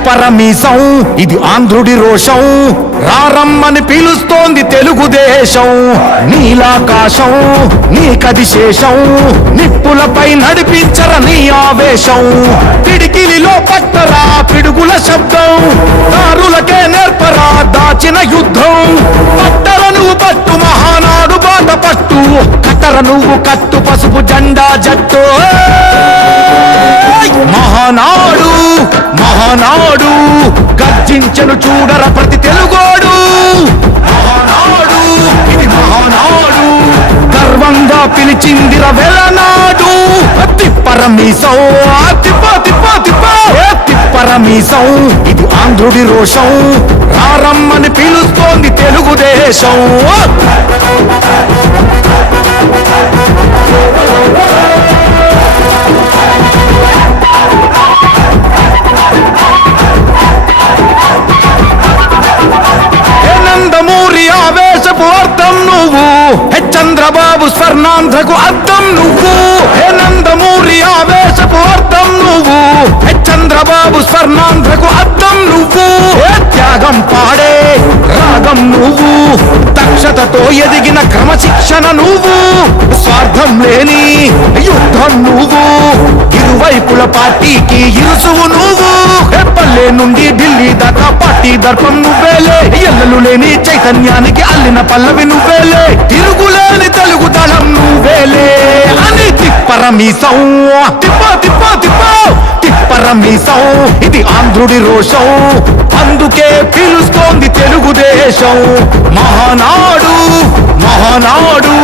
తిప్పరమీసం ఇది ఆంధ్రుడి రోషం, రారమ్మని పిలుస్తోంది తెలుగుదేశం. నీలాకాశం నీకది శేషం, నిప్పులపై నడిపించర నీ ఆవేశం. పిడికిలిలో పట్టరా పిడుగుల శబ్దం, దారులకే నేర్పరా దాచిన యుద్ధం. పట్టర నువ్వు పట్టు మహానాడు బాట పట్టు, కట్టర నువ్వు కట్టు పసుపు జెండా జట్టు. మహానాడు మహానాడు గర్జించను చూడర ప్రతి తెలుగోడు. మహానాడు ఇది మహానాడు, గర్వంగా పిలిచిందిర వెలనాడు. తిప్పరమీసం తిప్ప తిప్ప తిప్ప తిప్పరమీసం ఇది ఆంధ్రుడి రోషం, రారమ్మని పిలుస్తోంది తెలుగుదేశం. నందమూరి ఆవేశపు అర్థం నువ్వు, చంద్రబాబు స్వర్ణాంధ్రకు అర్థం నువ్వు. నందమూరి ఆవేశపు అర్థం నువ్వు, చంద్రబాబు స్వర్ణాంధ్రకు అర్థం నువ్వు. త్యాగం పాడే రాగం నువ్వు, దక్షతతో ఎదిగిన క్రమశిక్షణ నువ్వు. స్వార్థం లేని యుద్ధం నువ్వు, ఇరువైపుల పార్టీకి ఇరుసువు నువ్వు. పల్లె నుండి ఢిల్లీ దాకా పార్టీ దర్పం నువ్వేలే, ఎల్లలు లేని చైతన్యానికి అల్లిన పల్లవి నువ్వేలే. తిరుగులేని తెలుగు దళం నువ్వేలే అని తిప్పరమీసం తిప్ప తిప్ప తిప్ప తిప్పరమీసం ఇది ఆంధ్రుడి రోషం, అందుకే పిలుస్తోంది తెలుగుదేశం. మహానాడు మహానాడు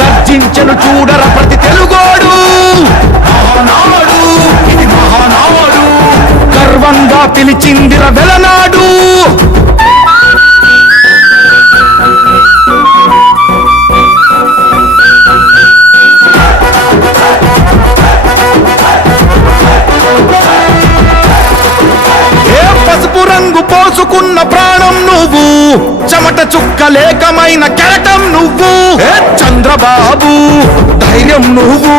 గర్జించను చూడర ప్రతి తెలుగోడు. మహానాడు ఇది మహానాడు, గర్వంగా పిలిచిందిర వెలనాడు. పసుపు రంగు పోసుకున్న ప్రాణం నువ్వు, చెమట చుక్కలేకమైన కెరటం నువ్వు. చంద్రబాబు ధైర్యం నువ్వు,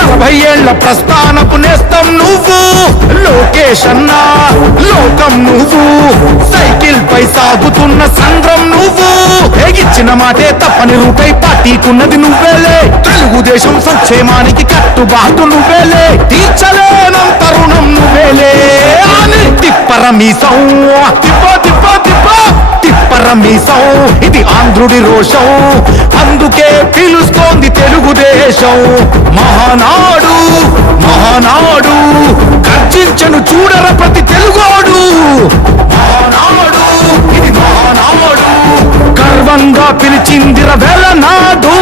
40 ఏళ్ల ప్రస్థానపు నేస్తం నువ్వు. లోకేష్ అన్న లోకం నువ్వు, సైకిల్ పై సాగుతున్న సంద్రం నువ్వు. ఇచ్చిన మాటే తప్పని రూపై పార్టీకున్నది నువ్వేలే, తెలుగుదేశం సంక్షేమానికి కట్టుబాటు నువ్వేలే. తీర్చలేనం తరుణం నువ్వేలే అని తిప్పరమీసం తిప్ప తిప్ప తిప్ప తిప్పరమీసం ఇది ఆంధ్రుడి రోషం, అందుకే పిలుస్తోంది తెలుగుదేశం. మహానాడు మహానాడు గర్జించను చూడర ప్రతి తెలుగోడు. మహానాడు ఇది మహానాడు, గర్వంగా పిలిచిందిర వెలనాడు.